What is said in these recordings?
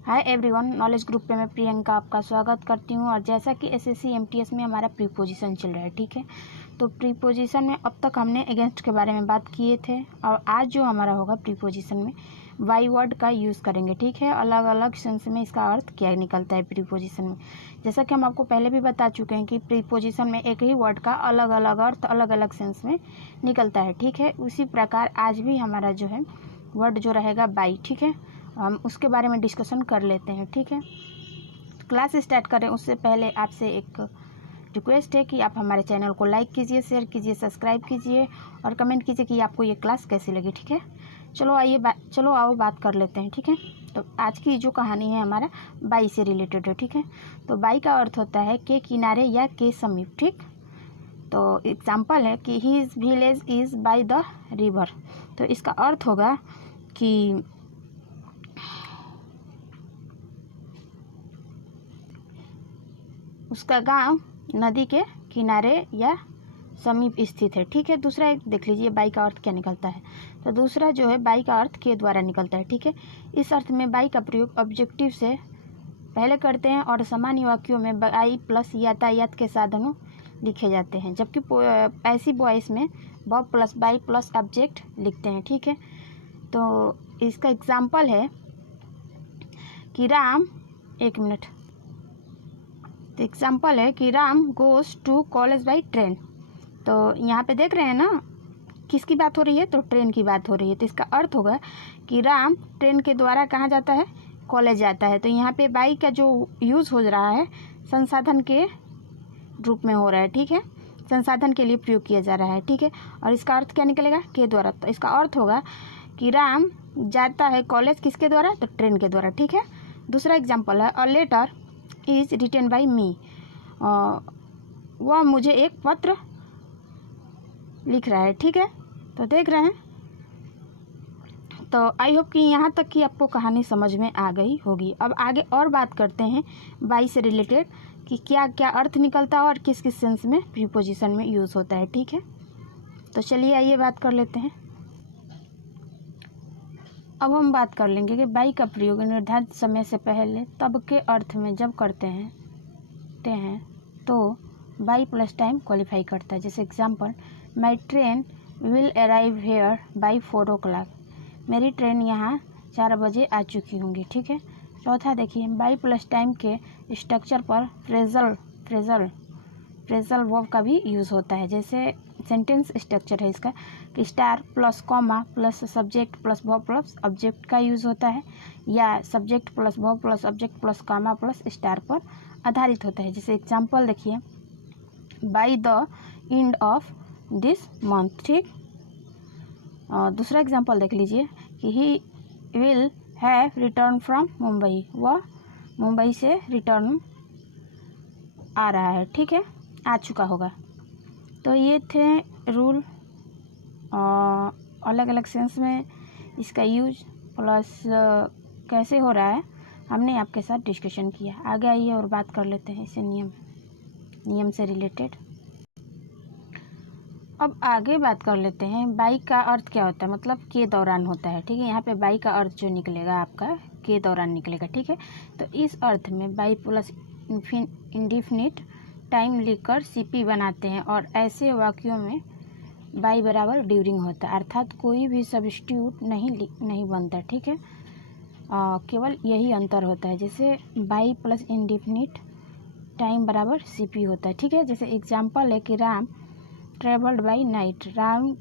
Hi everyone, knowledge group पे मैं प्रियंका आपका स्वागत करती हूँ। और जैसा कि एसएससी एमटीएस में हमारा प्रीपोजिशन चल रहा है, ठीक है। तो प्रीपोजिशन में अब तक हमने अगेंस्ट के बारे में बात किए थे और आज जो हमारा होगा प्रीपोजिशन में बाई वर्ड का यूज़ करेंगे, ठीक है। अलग अलग सेंस में इसका अर्थ क्या निकलता है प्रीपोजिशन में। जैसा कि हम आपको पहले भी बता चुके हैं कि प्रीपोजिशन में एक ही वर्ड का अलग अलग अर्थ अलग अलग सेंस में निकलता है, ठीक है। उसी प्रकार आज भी हमारा जो है वर्ड जो रहेगा बाई, ठीक है। हम उसके बारे में डिस्कशन कर लेते हैं, ठीक है। क्लास स्टार्ट करें उससे पहले आपसे एक रिक्वेस्ट है कि आप हमारे चैनल को लाइक कीजिए, शेयर कीजिए, सब्सक्राइब कीजिए और कमेंट कीजिए कि आपको ये क्लास कैसी लगी, ठीक है। चलो आओ बात कर लेते हैं, ठीक है। तो आज की जो कहानी है हमारा बाई से रिलेटेड है, ठीक है। तो बाई का अर्थ होता है के किनारे या के समीप, ठीक। तो एग्जाम्पल है कि his village is by the river. तो इसका अर्थ होगा कि उसका गांव नदी के किनारे या समीप स्थित है, ठीक है। दूसरा एक देख लीजिए बाई का अर्थ क्या निकलता है। तो दूसरा जो है बाई का अर्थ के द्वारा निकलता है, ठीक है। इस अर्थ में बाई का प्रयोग ऑब्जेक्टिव से पहले करते हैं और सामान्य वाक्यों में बाई प्लस यातायात के साधनों लिखे जाते हैं, जबकि पैसिव वॉइस में ब प्लस बाई प्लस ऑब्जेक्ट लिखते हैं, ठीक है। तो इसका एग्जाम्पल है कि एग्जाम्पल है कि Ram goes to college by train. तो यहाँ पे देख रहे हैं ना किसकी बात हो रही है, तो ट्रेन की बात हो रही है। तो इसका अर्थ होगा कि राम ट्रेन के द्वारा कहाँ जाता है, कॉलेज जाता है। तो यहाँ पे बाई का जो यूज़ हो रहा है संसाधन के रूप में हो रहा है, ठीक है। संसाधन के लिए प्रयोग किया जा रहा है, ठीक है। और इसका अर्थ क्या निकलेगा, के द्वारा। तो इसका अर्थ होगा कि राम जाता है कॉलेज किसके द्वारा, तो ट्रेन के द्वारा, ठीक है। दूसरा एग्जाम्पल है a letter is written by me. वह मुझे एक पत्र लिख रहा है, ठीक है। तो देख रहे हैं। तो आई होप कि यहाँ तक की आपको कहानी समझ में आ गई होगी। अब आगे और बात करते हैं बाई से रिलेटेड कि क्या क्या अर्थ निकलता है और किस किस सेंस में प्रीपोजिशन में यूज़ होता है, ठीक है। तो चलिए आइए बात कर लेते हैं। अब हम बात कर लेंगे कि बाई का प्रयोग निर्धारित समय से पहले तब के अर्थ में जब करते हैं तो बाई प्लस टाइम क्वालिफाई करता है। जैसे example, my train will arrive here by 4 o'clock। मेरी ट्रेन यहाँ 4 बजे आ चुकी होंगी, ठीक है। चौथा देखिए, बाई प्लस टाइम के स्ट्रक्चर पर फ्रेजल वर्ब का भी यूज़ होता है। जैसे सेंटेंस स्ट्रक्चर है इसका कि star plus comma plus subject plus verb plus object का यूज़ होता है, या subject plus verb plus object plus comma plus star पर आधारित होता है। जैसे एग्जांपल देखिए, by the end of this month, ठीक। और दूसरा एग्जांपल देख लीजिए कि he will have return from Mumbai. वह मुंबई से रिटर्न आ रहा है, ठीक है, आ चुका होगा। तो ये थे रूल, अलग अलग सेंस में इसका यूज प्लस कैसे हो रहा है हमने आपके साथ डिस्कशन किया। आगे आइए और बात कर लेते हैं इसे नियम से रिलेटेड। अब आगे बात कर लेते हैं बाई का अर्थ क्या होता है, मतलब के दौरान होता है, ठीक है। यहाँ पे बाई का अर्थ जो निकलेगा आपका के दौरान निकलेगा, ठीक है। तो इस अर्थ में बाई प्लस इंडिफिनिट टाइम लिखकर सीपी बनाते हैं और ऐसे वाक्यों में बाई बराबर ड्यूरिंग होता है, अर्थात कोई भी सब्स्टिट्यूट नहीं बनता, ठीक है। केवल यही अंतर होता है। जैसे बाई प्लस इंडिफिनिट टाइम बराबर सीपी होता है, ठीक है। जैसे एग्जांपल है कि Ram travelled by night. Ram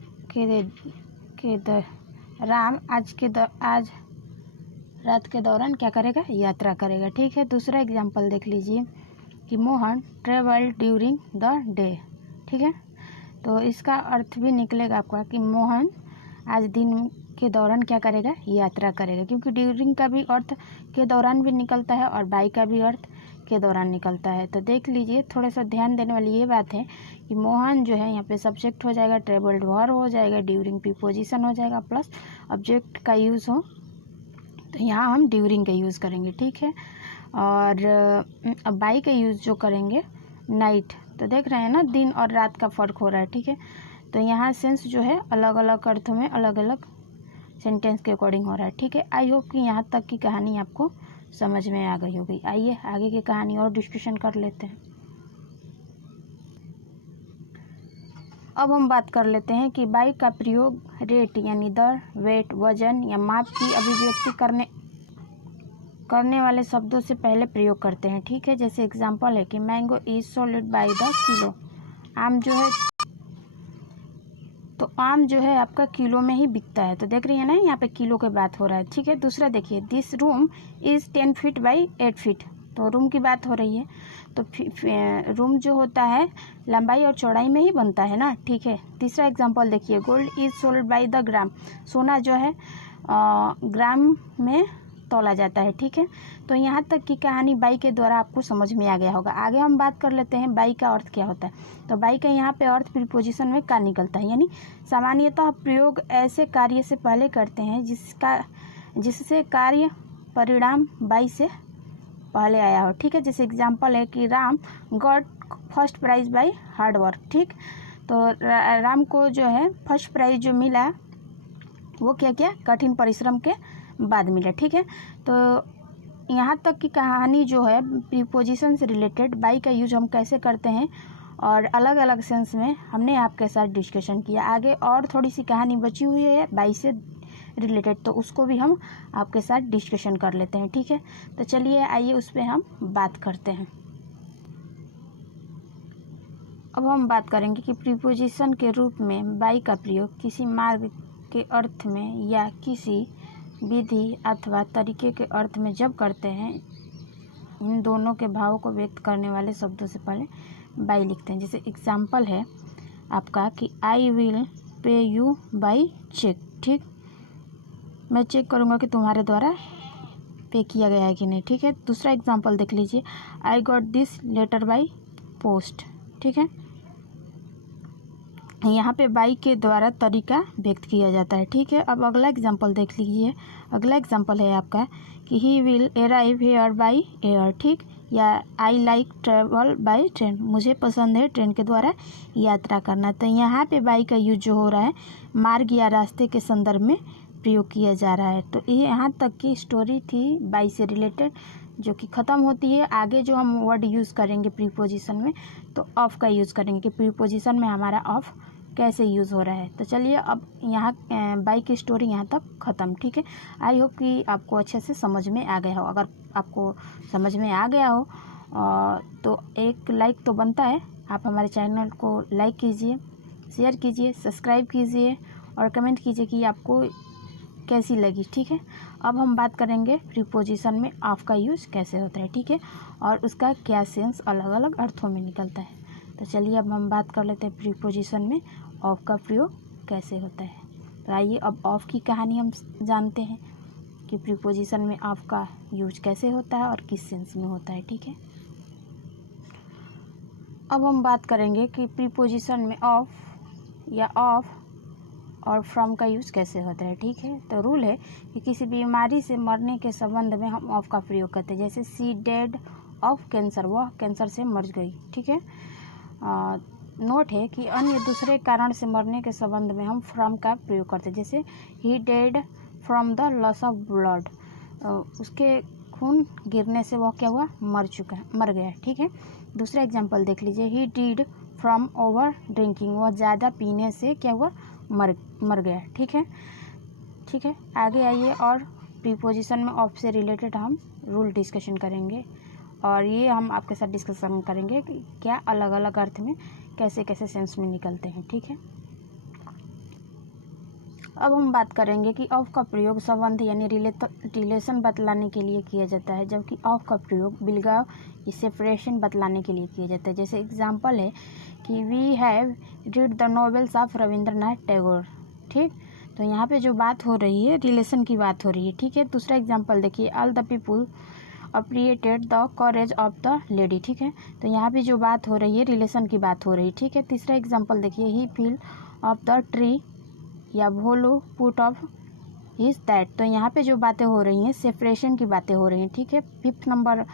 आज रात के दौरान क्या करेगा, यात्रा करेगा, ठीक है। दूसरा एग्जांपल देख लीजिए कि Mohan travelled during the day, ठीक है। तो इसका अर्थ भी निकलेगा आपका कि मोहन आज दिन के दौरान क्या करेगा, यात्रा करेगा, क्योंकि ड्यूरिंग का भी अर्थ के दौरान भी निकलता है और बाई का भी अर्थ के दौरान निकलता है। तो देख लीजिए, थोड़ा सा ध्यान देने वाली ये बात है कि मोहन जो है यहाँ पे सब्जेक्ट हो जाएगा, ट्रेवल्ड वर्ब हो जाएगा, ड्यूरिंग प्रीपोजिशन हो जाएगा, प्लस ऑब्जेक्ट का यूज़ हो तो यहाँ हम ड्यूरिंग का यूज़ करेंगे, ठीक है। और अब बाई का यूज़ जो करेंगे नाइट, तो देख रहे हैं ना दिन और रात का फ़र्क हो रहा है, ठीक है। तो यहाँ सेंस जो है अलग अलग अर्थों में अलग अलग सेंटेंस के अकॉर्डिंग हो रहा है, ठीक है। आई होप कि यहाँ तक की कहानी आपको समझ में आ गई होगी। आइए आगे की कहानी और डिस्कशन कर लेते हैं। अब हम बात कर लेते हैं कि बाई का प्रयोग रेट यानी दर, वेट, वजन या माप की अभिव्यक्ति करने वाले शब्दों से पहले प्रयोग करते हैं। ठीक है, जैसे एग्जांपल है कि mango is sold by the kilo. आम जो है तो आम जो है आपका किलो में ही बिकता है। तो देख रही है ना, यहाँ पे किलो की बात हो रहा है। ठीक है, दूसरा देखिए, this room is 10 feet by 8 feet. तो रूम की बात हो रही है। तो रूम जो होता है लंबाई और चौड़ाई में ही बनता है ना। ठीक है, तीसरा एग्जांपल देखिए, gold is sold by the gram. सोना जो है ग्राम में तोला जाता है। ठीक है, तो यहाँ तक की कहानी बाई के द्वारा आपको समझ में आ गया होगा। आगे हम बात कर लेते हैं बाई का अर्थ क्या होता है। तो बाई का यहाँ पे अर्थ प्रीपोजिशन में का निकलता है, यानी सामान्यतः प्रयोग ऐसे कार्य से पहले करते हैं जिससे कार्य परिणाम बाई से पहले आया हो। ठीक है, जैसे एग्जाम्पल है कि Ram got first prize by hard work. ठीक, तो राम को जो है फर्स्ट प्राइज जो मिला वो क्या क्या कठिन परिश्रम के बाद मिला। ठीक है, तो यहाँ तक की कहानी जो है प्रीपोजिशन से रिलेटेड बाई का यूज हम कैसे करते हैं और अलग अलग सेंस में हमने आपके साथ डिस्कशन किया। आगे और थोड़ी सी कहानी बची हुई है बाई से रिलेटेड, तो उसको भी हम आपके साथ डिस्कशन कर लेते हैं। ठीक है, तो चलिए आइए उस पर हम बात करते हैं। अब हम बात करेंगे कि प्रीपोजिशन के रूप में बाई का प्रयोग किसी मार्ग के अर्थ में या किसी विधि अथवा तरीके के अर्थ में जब करते हैं, इन दोनों के भावों को व्यक्त करने वाले शब्दों से पहले बाई लिखते हैं। जैसे एग्जाम्पल है आपका कि I will pay you by cheque. ठीक, मैं चेक करूँगा कि तुम्हारे द्वारा पे किया गया है कि नहीं। ठीक है, दूसरा एग्जाम्पल देख लीजिए, I got this letter by post. ठीक है, यहाँ पे बाई के द्वारा तरीका व्यक्त किया जाता है। ठीक है, अब अगला एग्जाम्पल देख लीजिए। अगला एग्जाम्पल है आपका कि he will arrive here by air. ठीक, या I like travel by train, मुझे पसंद है ट्रेन के द्वारा यात्रा करना। तो यहाँ पे बाई का यूज जो हो रहा है मार्ग या रास्ते के संदर्भ में प्रयोग किया जा रहा है। तो ये यहाँ तक की स्टोरी थी बाई से रिलेटेड, जो कि ख़त्म होती है। आगे जो हम वर्ड यूज़ करेंगे प्रीपोजिशन में, तो ऑफ का यूज़ करेंगे कि प्रीपोजिशन में हमारा ऑफ कैसे यूज़ हो रहा है। तो चलिए अब यहाँ बाई की स्टोरी यहाँ तक ख़त्म। ठीक है, आई होप कि आपको अच्छे से समझ में आ गया हो। अगर आपको समझ में आ गया हो तो एक लाइक तो बनता है। आप हमारे चैनल को लाइक कीजिए, शेयर कीजिए, सब्सक्राइब कीजिए और कमेंट कीजिए कि आपको कैसी लगी। ठीक है, अब हम बात करेंगे प्रीपोजिशन में ऑफ का यूज़ कैसे होता है। ठीक है, और उसका क्या सेंस अलग अलग अर्थों में निकलता है। तो चलिए अब हम बात कर लेते हैं प्रीपोजिशन में ऑफ का प्रयोग कैसे होता है। तो आइए अब ऑफ की कहानी हम जानते हैं कि प्रीपोजिशन में ऑफ का यूज कैसे होता है और किस सेंस में होता है। ठीक है, अब हम बात करेंगे कि प्रीपोजिशन में ऑफ या ऑफ और फ्रॉम का यूज़ कैसे होता है। ठीक है, तो रूल है कि किसी बीमारी से मरने के संबंध में हम ऑफ का प्रयोग करते हैं। जैसे सी डेड ऑफ कैंसर, वह कैंसर से मर गई। ठीक है, नोट है कि अन्य दूसरे कारण से मरने के संबंध में हम फ्रॉम का प्रयोग करते हैं। जैसे he dead from the loss of blood, उसके खून गिरने से वह क्या हुआ, मर गया। ठीक है, दूसरा एग्जांपल देख लीजिए, he did from over drinking, वह ज़्यादा पीने से क्या हुआ, मर गया। ठीक है, आगे आइए और प्रीपोजिशन में ऑफ से रिलेटेड हम रूल डिस्कशन करेंगे और ये हम आपके साथ डिस्कशन करेंगे कि क्या अलग अलग अर्थ में कैसे कैसे सेंस में निकलते हैं। ठीक है, अब हम बात करेंगे कि ऑफ का प्रयोग संबंध यानी रिलेशन बतलाने के लिए किया जाता है, जबकि ऑफ का प्रयोग बिलगाव या सेपरेशन बतलाने के लिए किया जाता है। जैसे एग्जांपल है कि we have read the novels of Rabindranath Tagore. ठीक, तो यहाँ पे जो बात हो रही है रिलेशन की बात हो रही है। ठीक है, दूसरा एग्जांपल देखिए, all the people appreciated the courage of the lady. ठीक है, तो यहाँ पे जो बात हो रही है रिलेशन की बात हो रही है। ठीक है, तीसरा एग्जांपल देखिए, ही फील ऑफ द ट्री या भोलू पुट ऑफ हिज दैट, तो यहाँ पे जो बातें हो रही हैं सेपरेशन की बातें हो रही हैं। ठीक है, फिफ्थ नंबर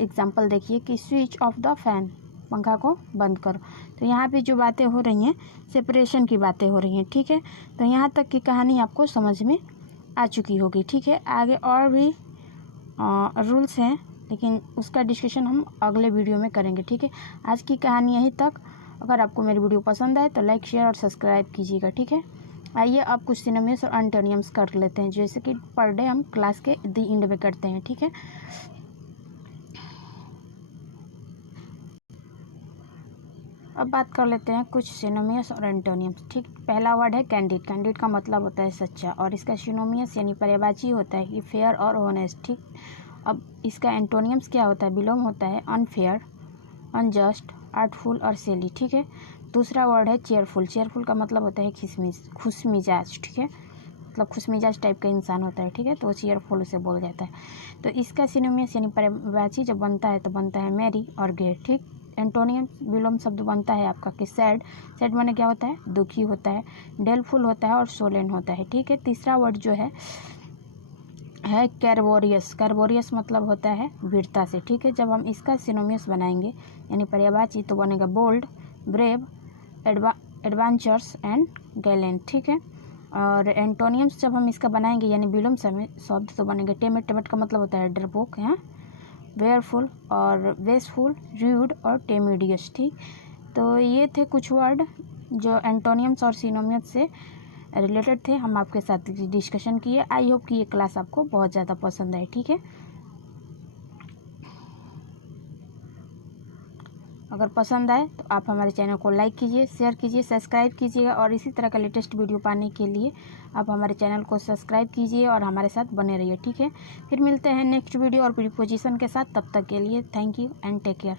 एग्जांपल देखिए कि स्विच ऑफ द फैन, पंखा को बंद करो, तो यहाँ पे जो बातें हो रही हैं सेपरेशन की बातें हो रही हैं। ठीक है, तो यहाँ तक की कहानी आपको समझ में आ चुकी होगी। ठीक है, आगे और भी रूल्स हैं, लेकिन उसका डिस्कशन हम अगले वीडियो में करेंगे, ठीक है। आज की कहानी यहीं तक। अगर आपको मेरी वीडियो पसंद आए तो लाइक, शेयर और सब्सक्राइब कीजिएगा, ठीक है। आइए अब कुछ सिनोनिम्स और एंटोनिम्स कर लेते हैं, जैसे कि पर डे हम क्लास के दी एंड में करते हैं, ठीक है। अब बात कर लेते हैं कुछ सिनोनिम्स और एंटोनिम्स, ठीक। पहला वर्ड है कैंडिड। कैंडिड का मतलब होता है सच्चा, और इसका सिनोनिम्स यानी पर्यायवाची होता है कि फेयर और ऑनेस्ट, ठीक। अब इसका एंटोनिम्स क्या होता है? बिलोंग होता है अनफेयर, अनजस्ट, आर्टफुल और सिली, ठीक है। दूसरा वर्ड है चेयरफुल। चेयरफुल का मतलब होता है खुश मिजाज, ठीक है, मतलब खुश मिजाज टाइप का इंसान होता है, ठीक है, तो वो चेयरफुल उसे बोल जाता है। तो इसका सिनोनिम्स यानी पर्यायवाची जब बनता है तो बनता है मैरी और ग्रे, ठीक। एंटोनियम विलोम शब्द बनता है आपका कि सैड। सैड माने क्या होता है? दुखी होता है। डेलफुल होता है और सोलेन होता है, ठीक है। तीसरा वर्ड जो है कैरबोरियस। कैरबोरियस मतलब होता है वीरता से, ठीक है। जब हम इसका सिनोनिम्स बनाएंगे यानी पर्यायवाची तो बनेगा bold, brave, adventures and gallant, ठीक है। और एंटोनियम्स जब हम इसका बनाएंगे यानी विलोम शब्द तो बनेगा टेमेट। टेमेट का मतलब होता है डरपोक, है, वेयरफुल और वेस्टफुल, रूड और टेमिडियस, ठीक। तो ये थे कुछ वर्ड जो एंटोनियम्स और सिनोनिम्स से रिलेटेड थे, हम आपके साथ डिस्कशन किए। आई होप कि ये क्लास आपको बहुत ज़्यादा पसंद आए, ठीक है। अगर पसंद आए तो आप हमारे चैनल को लाइक कीजिए, शेयर कीजिए, सब्सक्राइब कीजिएगा, और इसी तरह का लेटेस्ट वीडियो पाने के लिए आप हमारे चैनल को सब्सक्राइब कीजिए और हमारे साथ बने रहिए, ठीक है। फिर मिलते हैं नेक्स्ट वीडियो और प्रीपोजिशन के साथ। तब तक के लिए thank you and take care.